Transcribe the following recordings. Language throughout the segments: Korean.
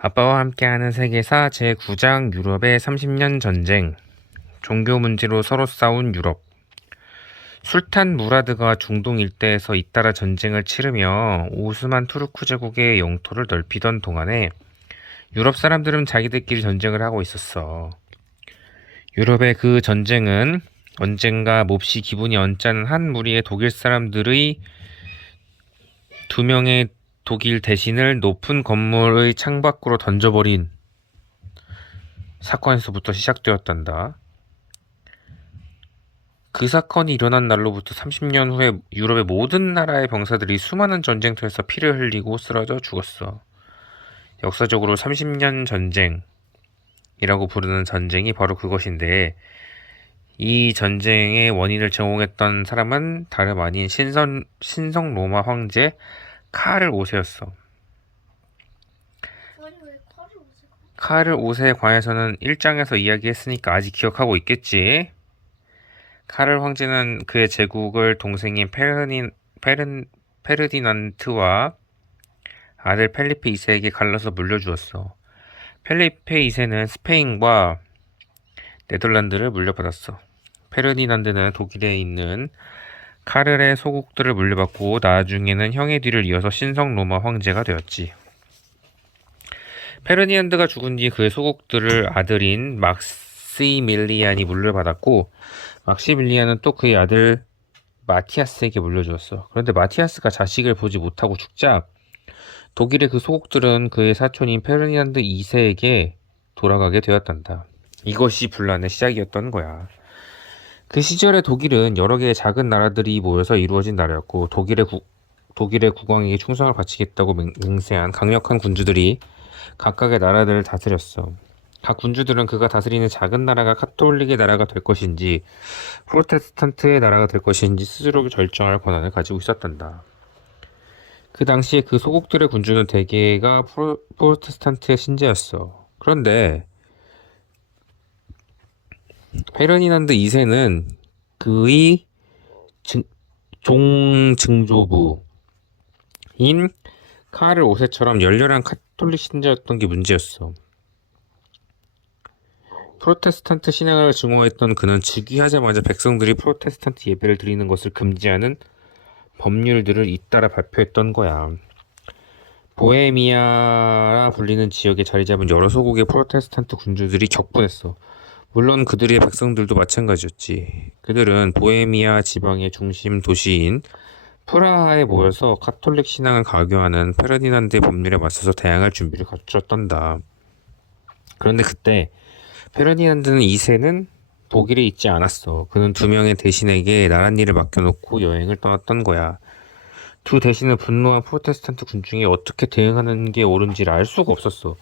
아빠와 함께하는 세계사 제9장 유럽의 30년 전쟁. 종교 문제로 서로 싸운 유럽. 술탄 무라드가 중동 일대에서 잇따라 전쟁을 치르며 오스만 투르크 제국의 영토를 넓히던 동안에 유럽 사람들은 자기들끼리 전쟁을 하고 있었어. 유럽의 그 전쟁은 언젠가 몹시 기분이 언짢은 한 무리의 독일 사람들의 2명의 독일 대신을 높은 건물의 창밖으로 던져버린 사건에서부터 시작되었단다. 그 사건이 일어난 날로부터 30년 후에 유럽의 모든 나라의 병사들이 수많은 전쟁터에서 피를 흘리고 쓰러져 죽었어. 역사적으로 30년 전쟁이라고 부르는 전쟁이 바로 그것인데, 이 전쟁의 원인을 제공했던 사람은 다름 아닌 신성 로마 황제 카를 5세였어. 아니 왜 칼을 오세요? 카를 5세에 관해서는 1장에서 이야기했으니까 아직 기억하고 있겠지? 카를 황제는 그의 제국을 동생인 페르디난트와 아들 펠리페 2세에게 갈라서 물려주었어. 펠리페 2세는 스페인과 네덜란드를 물려받았어. 페르디난드는 독일에 있는 카를의 소국들을 물려받고 나중에는 형의 뒤를 이어서 신성 로마 황제가 되었지. 페르디난드가 죽은 뒤 그의 소국들을 아들인 막시밀리안이 물려받았고, 막시밀리안은 또 그의 아들 마티아스에게 물려주었어. 그런데 마티아스가 자식을 보지 못하고 죽자 독일의 그 소국들은 그의 사촌인 페르디난드 2세에게 돌아가게 되었단다. 이것이 분란의 시작이었던 거야. 그 시절에 독일은 여러 개의 작은 나라들이 모여서 이루어진 나라였고, 독일의 국왕에게 충성을 바치겠다고 맹세한 강력한 군주들이 각각의 나라들을 다스렸어. 각 군주들은 그가 다스리는 작은 나라가 카톨릭의 나라가 될 것인지 프로테스탄트의 나라가 될 것인지 스스로 결정할 권한을 가지고 있었단다. 그 당시에 그 소국들의 군주는 대개가 프로테스탄트의 신자였어. 그런데 페르디난드 2세는 그의 종증조부인 카를 5세처럼 열렬한 카톨릭 신자였던 게 문제였어. 프로테스탄트 신앙을 증오했던 그는 즉위하자마자 백성들이 프로테스탄트 예배를 드리는 것을 금지하는 법률들을 잇따라 발표했던 거야. 보헤미아라 불리는 지역에 자리 잡은 여러 소국의 프로테스탄트 군주들이 격분했어. 물론 그들의 백성들도 마찬가지였지. 그들은 보헤미아 지방의 중심 도시인 프라하에 모여서 카톨릭 신앙을 강요하는 페르디난드의 법률에 맞서서 대항할 준비를 갖췄단다. 그런데 그때 페르디난드 2세는 독일에 있지 않았어. 그는 2명의 대신에게 나랏일을 맡겨놓고 여행을 떠났던 거야. 두 대신은 분노한 프로테스탄트 군중이 어떻게 대응하는 게 옳은지를 알 수가 없었어.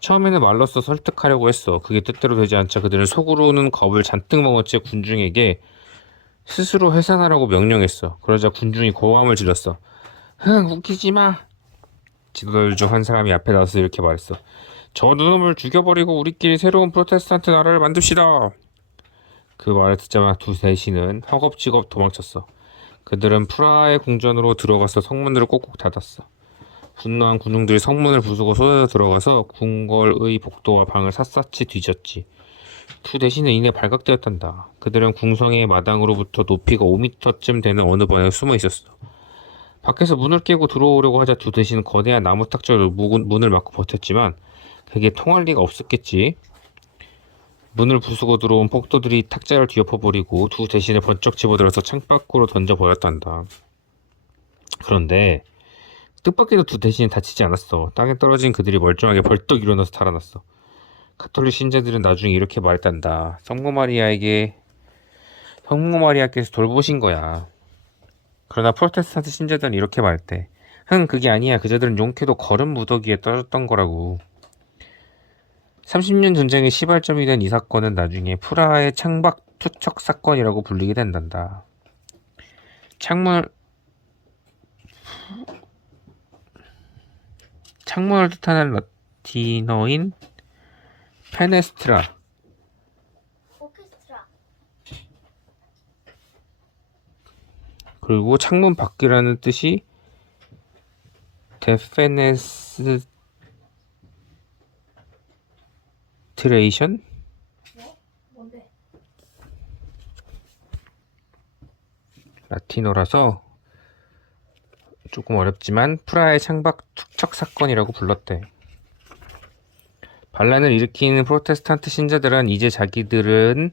처음에는 말로 써 설득하려고 했어. 그게 뜻대로 되지 않자 그들은 속으로는 겁을 잔뜩 먹은 채 군중에게 스스로 해산하라고 명령했어. 그러자 군중이 고함을 질렀어. 흥, 웃기지 마. 지도자들 중 한 사람이 앞에 나서서 이렇게 말했어. 저 놈을 죽여버리고 우리끼리 새로운 프로테스탄트 나라를 만듭시다. 그 말을 듣자마자 두 대신은 허겁지겁 도망쳤어. 그들은 프라하의 궁전으로 들어가서 성문들을 꼭꼭 닫았어. 분노한 군중들이 성문을 부수고 쏟아져 들어가서 궁궐의 복도와 방을 샅샅이 뒤졌지. 두 대신은 이내 발각되었단다. 그들은 궁성의 마당으로부터 높이가 5m쯤 되는 어느 방에 숨어 있었어. 밖에서 문을 깨고 들어오려고 하자 두 대신은 거대한 나무 탁자로 문을 막고 버텼지만 그게 통할 리가 없었겠지. 문을 부수고 들어온 폭도들이 탁자를 뒤엎어버리고 두 대신을 번쩍 집어들어서 창밖으로 던져버렸단다. 그런데 뜻밖에도 두 대신이 다치지 않았어. 땅에 떨어진 그들이 멀쩡하게 벌떡 일어나서 달아났어. 가톨릭 신자들은 나중에 이렇게 말했단다. 성모 마리아께서 돌보신 거야. 그러나 프로테스탄트 신자들은 이렇게 말했대. 그게 아니야. 그자들은 용케도 거른 무더기에 떨어졌던 거라고. 30년 전쟁의 시발점이 된 이 사건은 나중에 프라하의 창밖 투척 사건이라고 불리게 된단다. 창문을 뜻하는 라틴어인 페네스트라, 오케스트라. 그리고 창문 밖이라는 뜻이 데페네스트라는 알리트레이션? 뭔데? 라틴어라서 조금 어렵지만 프라하의 창박 투척 사건이라고 불렀대. 반란을 일으킨 프로테스탄트 신자들은 이제 자기들은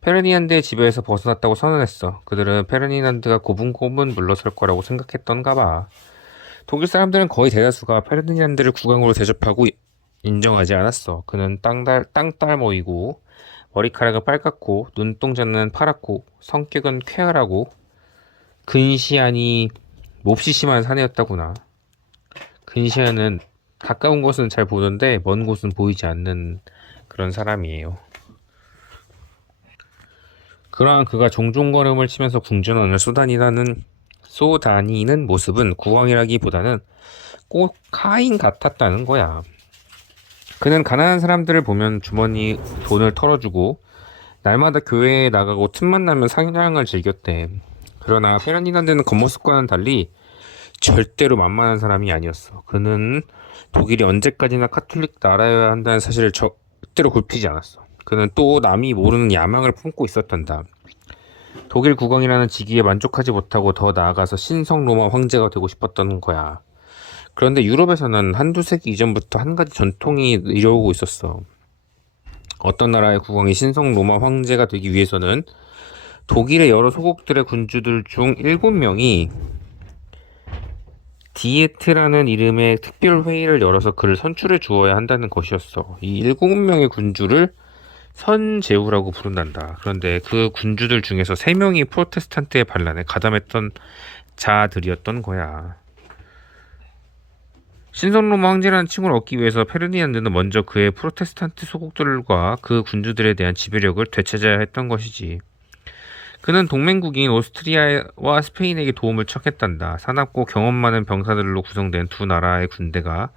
페르디난드의 지배에서 벗어났다고 선언했어. 그들은 페르디난드가 고분고분 물러설 거라고 생각했던가 봐. 독일 사람들은 거의 대다수가 페르디난드를 국왕으로 대접하고 인정하지 않았어. 그는 땅딸 모이고 머리카락은 빨갛고 눈동자는 파랗고 성격은 쾌활하고 근시안이 몹시 심한 사내였다구나. 근시안은 가까운 곳은 잘 보는데 먼 곳은 보이지 않는 그런 사람이에요. 그러한 그가 종종 걸음을 치면서 궁전원을 쏘다니는 모습은 국왕이라기보다는 꼭 카인 같았다는 거야. 그는 가난한 사람들을 보면 주머니 돈을 털어주고 날마다 교회에 나가고 틈만 나면 상냥을 즐겼대. 그러나 페르디난드는 겉모습과는 달리 절대로 만만한 사람이 아니었어. 그는 독일이 언제까지나 카톨릭 나라여야 한다는 사실을 절대로 굽히지 않았어. 그는 또 남이 모르는 야망을 품고 있었단다. 독일 국왕이라는 직위에 만족하지 못하고 더 나아가서 신성 로마 황제가 되고 싶었던 거야. 그런데 유럽에서는 한두 세기 이전부터 한 가지 전통이 이뤄오고 있었어. 어떤 나라의 국왕이 신성 로마 황제가 되기 위해서는 독일의 여러 소국들의 군주들 중 7명이 디에트라는 이름의 특별 회의를 열어서 그를 선출해 주어야 한다는 것이었어. 이 7명의 군주를 선제후라고 부른단다. 그런데 그 군주들 중에서 3명이 프로테스탄트의 반란에 가담했던 자들이었던 거야. 신성로마 황제라는 칭호를 얻기 위해서 페르디난드는 먼저 그의 프로테스탄트 소국들과 그 군주들에 대한 지배력을 되찾아야 했던 것이지. 그는 동맹국인 오스트리아와 스페인에게 도움을 청했단다. 사납고 경험 많은 병사들로 구성된 두 나라의 군대가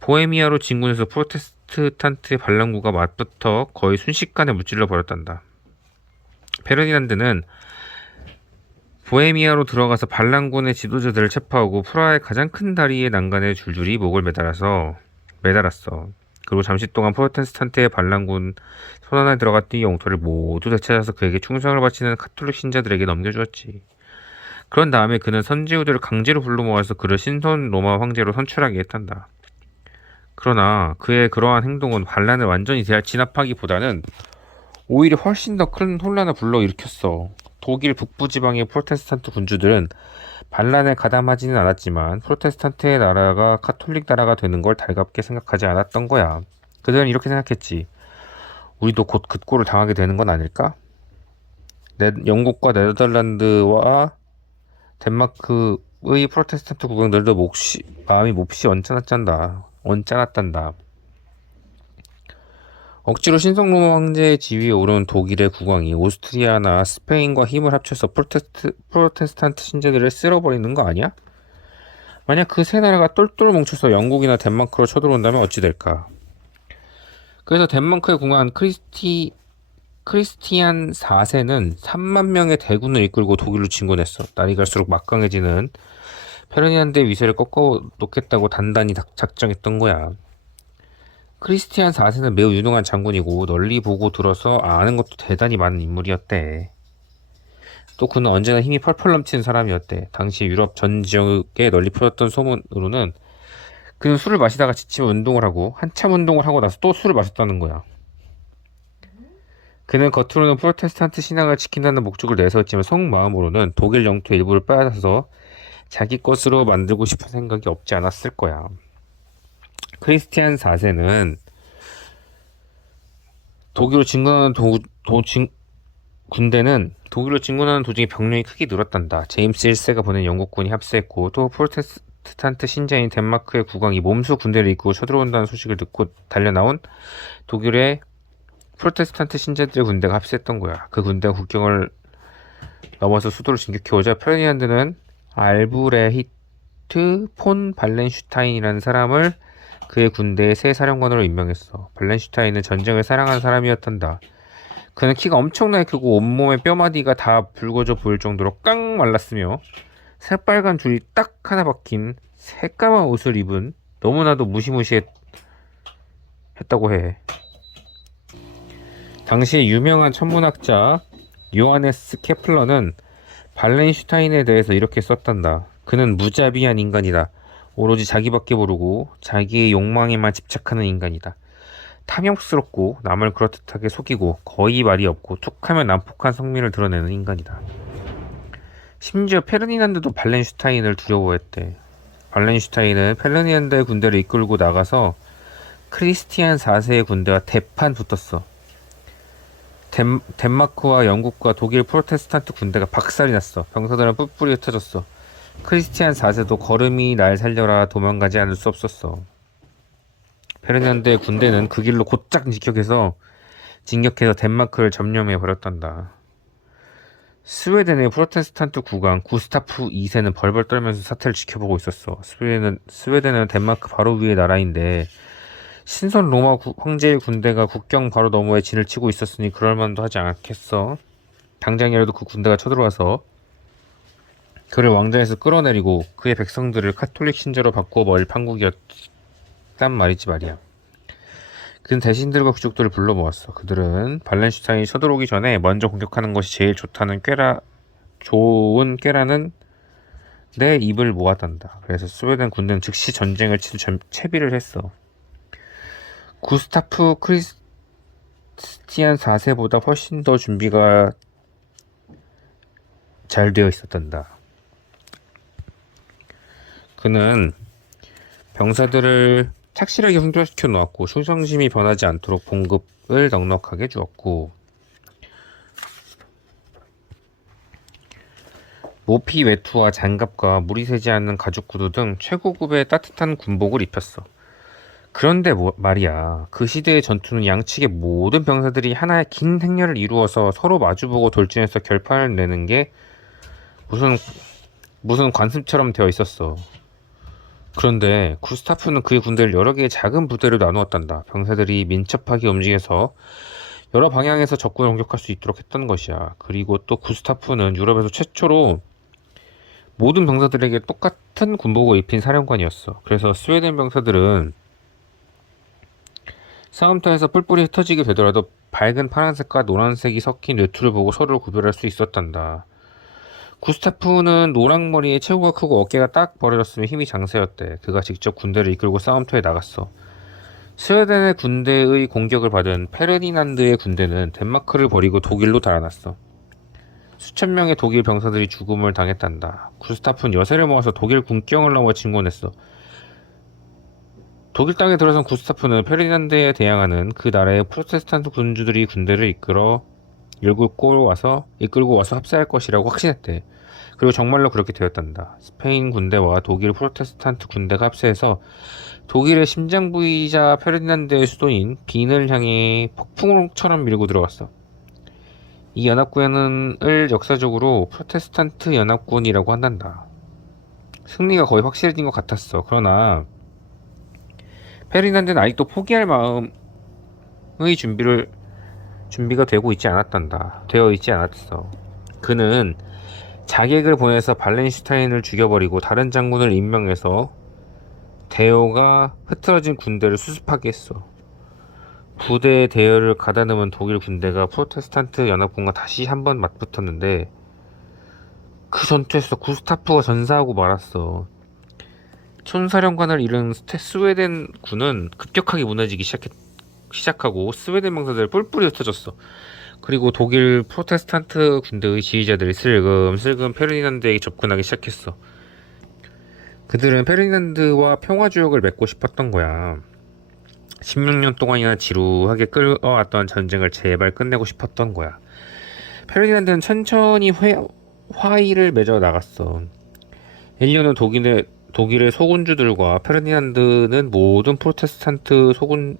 보헤미아로 진군해서 프로테스탄트의 반란군과 맞붙어 거의 순식간에 무찔러 버렸단다. 페르디난드는 보헤미아로 들어가서 반란군의 지도자들을 체포하고 프라하의 가장 큰 다리의 난간에 줄줄이 목을 매달았어. 그리고 잠시 동안 프로테스탄트의 반란군 손 안에 들어갔던 이 영토를 모두 되찾아서 그에게 충성을 바치는 카톨릭 신자들에게 넘겨주었지. 그런 다음에 그는 선지후들을 강제로 불러 모아서 그를 신선 로마 황제로 선출하게 했단다. 그러나 그의 그러한 행동은 반란을 완전히 진압하기보다는 오히려 훨씬 더 큰 혼란을 불러일으켰어. 독일 북부 지방의 프로테스탄트 군주들은 반란에 가담하지는 않았지만 프로테스탄트의 나라가 카톨릭 나라가 되는 걸 달갑게 생각하지 않았던 거야. 그들은 이렇게 생각했지. 우리도 곧 그 꼴을 당하게 되는 건 아닐까? 영국과 네덜란드와 덴마크의 프로테스탄트 국왕들도 마음이 몹시 언짢았단다. 억지로 신성로마 황제의 지위에 오른 독일의 국왕이 오스트리아나 스페인과 힘을 합쳐서 프로테스탄트 신자들을 쓸어버리는 거 아니야? 만약 그 세 나라가 똘똘 뭉쳐서 영국이나 덴마크로 쳐들어온다면 어찌 될까? 그래서 덴마크의 국왕 크리스티안 4세는 3만 명의 대군을 이끌고 독일로 진군했어. 날이 갈수록 막강해지는 페르디난드의 위세를 꺾어 놓겠다고 단단히 작정했던 거야. 크리스티안 4세는 매우 유능한 장군이고 널리 보고 들어서 아는 것도 대단히 많은 인물이었대. 또 그는 언제나 힘이 펄펄 넘치는 사람이었대. 당시 유럽 전 지역에 널리 퍼졌던 소문으로는 그는 술을 마시다가 지치면 운동을 하고 한참 운동을 하고 나서 또 술을 마셨다는 거야. 그는 겉으로는 프로테스탄트 신앙을 지킨다는 목적을 내세웠지만 속마음으로는 독일 영토의 일부를 빼앗아서 자기 것으로 만들고 싶은 생각이 없지 않았을 거야. 크리스티안 4세는 군대는 독일로 진군하는 도중에 병력이 크게 늘었단다. 제임스 1세가 보낸 영국군이 합세했고 또 프로테스탄트 신자인 덴마크의 국왕이 몸소 군대를 이끌고 쳐들어온다는 소식을 듣고 달려나온 독일의 프로테스탄트 신자들의 군대가 합세했던 거야. 그 군대가 국경을 넘어서 수도를 진격해오자 페르디난드는 알브레히트 폰 발렌슈타인이라는 사람을 그의 군대의 새 사령관으로 임명했어. 발렌슈타인은 전쟁을 사랑하는 사람이었단다. 그는 키가 엄청나게 크고 온몸의 뼈마디가 다 붉어져 보일 정도로 깡 말랐으며 새빨간 줄이 딱 하나 박힌 새까만 옷을 입은 너무나도 무시무시했다고 해. 당시 유명한 천문학자 요하네스 케플러는 발렌슈타인에 대해서 이렇게 썼단다. 그는 무자비한 인간이다. 오로지 자기밖에 모르고 자기의 욕망에만 집착하는 인간이다. 탐욕스럽고 남을 그렇듯하게 속이고 거의 말이 없고 툭하면 난폭한 성미를 드러내는 인간이다. 심지어 페르디난드도 발렌슈타인을 두려워했대. 발렌슈타인은 페르디난드의 군대를 이끌고 나가서 크리스티안 4세의 군대와 대판 붙었어. 덴마크와 영국과 독일 프로테스탄트 군대가 박살이 났어. 병사들은 뿔뿔이 흩어졌어. 크리스티안 4세도 걸음이 날 살려라 도망가지 않을 수 없었어. 페르디난드의 군대는 그 길로 곧장 진격해서 덴마크를 점령해 버렸단다. 스웨덴의 프로테스탄트 국왕 구스타프 2세는 벌벌 떨면서 사태를 지켜보고 있었어. 스웨덴은 덴마크 바로 위의 나라인데 신선 로마 황제의 군대가 국경 바로 너머에 진을 치고 있었으니 그럴만도 하지 않겠어. 당장이라도 그 군대가 쳐들어와서 그를 왕좌에서 끌어내리고 그의 백성들을 카톨릭 신자로 바꾸어 버릴 판국이었단 말이야. 그는 대신들과 귀족들을 불러 모았어. 그들은 발렌슈타인이 쳐들어오기 전에 먼저 공격하는 것이 제일 좋은 꾀라는 내 입을 모았단다. 그래서 스웨덴 군대는 즉시 전쟁을 치를 채비를 했어. 구스타프 크리스티안 4세보다 훨씬 더 준비가 잘 되어 있었단다. 그는 병사들을 착실하게 훈련시켜 놓았고 충성심이 변하지 않도록 봉급을 넉넉하게 주었고 모피 외투와 장갑과 물이 새지 않는 가죽 구두 등 최고급의 따뜻한 군복을 입혔어. 그런데 말이야, 그 시대의 전투는 양측의 모든 병사들이 하나의 긴 행렬을 이루어서 서로 마주보고 돌진해서 결판을 내는 게 무슨 관습처럼 되어 있었어. 그런데 구스타프는 그의 군대를 여러 개의 작은 부대로 나누었단다. 병사들이 민첩하게 움직여서 여러 방향에서 적군을 공격할 수 있도록 했던 것이야. 그리고 또 구스타프는 유럽에서 최초로 모든 병사들에게 똑같은 군복을 입힌 사령관이었어. 그래서 스웨덴 병사들은 싸움터에서 뿔뿔이 흩어지게 되더라도 밝은 파란색과 노란색이 섞인 외투를 보고 서로를 구별할 수 있었단다. 구스타프는 노랑머리에 체구가 크고 어깨가 딱 벌어졌으며 힘이 장세였대. 그가 직접 군대를 이끌고 싸움터에 나갔어. 스웨덴의 군대의 공격을 받은 페르디난드의 군대는 덴마크를 버리고 독일로 달아났어. 수천 명의 독일 병사들이 죽음을 당했단다. 구스타프는 여세를 모아서 독일 국경을 넘어 진군했어. 독일 땅에 들어선 구스타프는 페르디난드에 대항하는 그 나라의 프로테스탄트 군주들이 군대를 이끌고 와서 합세할 것이라고 확신했대. 그리고 정말로 그렇게 되었단다. 스페인 군대와 독일 프로테스탄트 군대가 합세해서 독일의 심장 부위이자 페르디난드의 수도인 빈을 향해 폭풍처럼 밀고 들어갔어. 이 연합군을 역사적으로 프로테스탄트 연합군이라고 한단다. 승리가 거의 확실해진 것 같았어. 그러나 페르디난드는 아직도 포기할 마음의 준비가 되어 있지 않았어. 그는 자객을 보내서 발렌슈타인을 죽여버리고 다른 장군을 임명해서 대여가 흐트러진 군대를 수습하게 했어. 부대의 대여를 가다듬은 독일 군대가 프로테스탄트 연합군과 다시 한번 맞붙었는데 그 전투에서 구스타프가 전사하고 말았어. 촌사령관을 잃은 스웨덴 군은 급격하게 무너지기 시작하고 스웨덴 병사들 뿔뿔이 흩어졌어. 그리고 독일 프로테스탄트 군대의 지휘자들이 슬금슬금 페르디난드에게 접근하기 시작했어. 그들은 페르디난드와 평화조약을 맺고 싶었던 거야. 16년 동안이나 지루하게 끌어왔던 전쟁을 제발 끝내고 싶었던 거야. 페르디난드는 천천히 화의를 맺어 나갔어. 헬리오는 독일의 소군주들과 페르디난드는 모든 프로테스탄트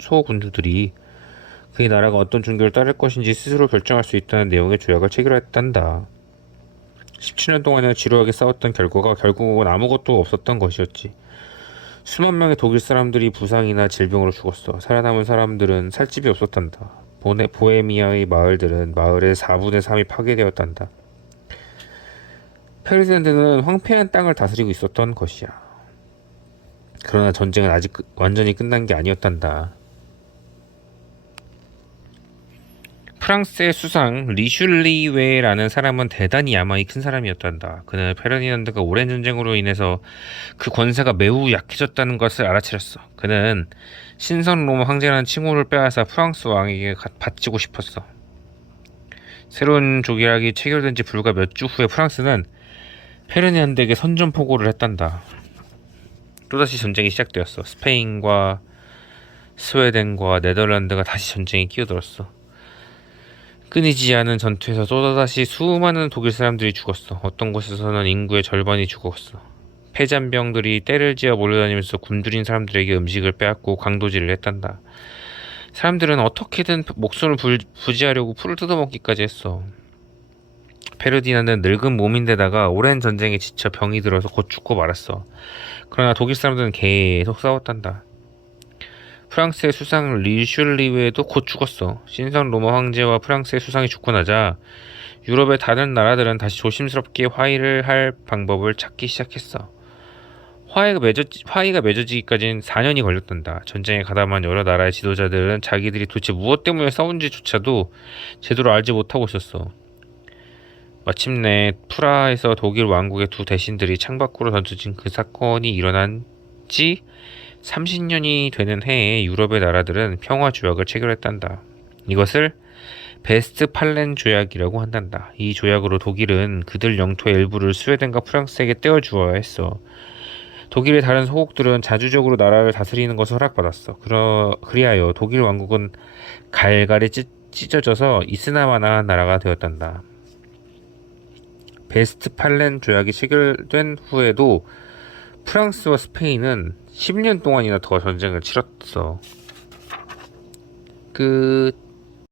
소군주들이 그의 나라가 어떤 종교를 따를 것인지 스스로 결정할 수 있다는 내용의 조약을 체결했단다. 17년 동안이나 지루하게 싸웠던 결과가 결국은 아무것도 없었던 것이었지. 수만 명의 독일 사람들이 부상이나 질병으로 죽었어. 살아남은 사람들은 살 집이 없었단다. 보헤미아의 마을들은 마을의 4분의 3이 파괴되었단다. 페르디난드는 황폐한 땅을 다스리고 있었던 것이야. 그러나 전쟁은 아직 완전히 끝난 게 아니었단다. 프랑스의 수상 리슐리웨라는 사람은 대단히 야망이 큰 사람이었단다. 그는 페르디난드가 오랜 전쟁으로 인해서 그 권세가 매우 약해졌다는 것을 알아차렸어. 그는 신선 로마 황제라는 칭호를 빼앗아 프랑스 왕에게 바치고 싶었어. 새로운 조약이 체결된 지 불과 몇 주 후에 프랑스는 페르디난드에게 선전포고를 했단다. 또다시 전쟁이 시작되었어. 스페인과 스웨덴과 네덜란드가 다시 전쟁에 끼어들었어. 끊이지 않은 전투에서 또다시 수많은 독일 사람들이 죽었어. 어떤 곳에서는 인구의 절반이 죽었어. 패잔병들이 떼를 지어 몰려다니면서 굶주린 사람들에게 음식을 빼앗고 강도질을 했단다. 사람들은 어떻게든 목숨을 부지하려고 풀을 뜯어먹기까지 했어. 페르디난드는 늙은 몸인데다가 오랜 전쟁에 지쳐 병이 들어서 곧 죽고 말았어. 그러나 독일 사람들은 계속 싸웠단다. 프랑스의 수상 리슐리웨도 곧 죽었어. 신선 로마 황제와 프랑스의 수상이 죽고 나자 유럽의 다른 나라들은 다시 조심스럽게 화의를 할 방법을 찾기 시작했어. 화의가 맺어지기까지는 4년이 걸렸단다. 전쟁에 가담한 여러 나라의 지도자들은 자기들이 도대체 무엇 때문에 싸운지조차도 제대로 알지 못하고 있었어. 마침내 프라하에서 독일 왕국의 두 대신들이 창밖으로 던져진 그 사건이 일어난 지 30년이 되는 해에 유럽의 나라들은 평화 조약을 체결했단다. 이것을 베스트팔렌 조약이라고 한단다. 이 조약으로 독일은 그들 영토의 일부를 스웨덴과 프랑스에게 떼어주어야 했어. 독일의 다른 소국들은 자주적으로 나라를 다스리는 것을 허락받았어. 그리하여 독일 왕국은 갈갈이 찢어져서 이스나마나한 나라가 되었단다. 베스트팔렌 조약이 체결된 후에도 프랑스와 스페인은 10년 동안이나 더 전쟁을 치렀어. 끝.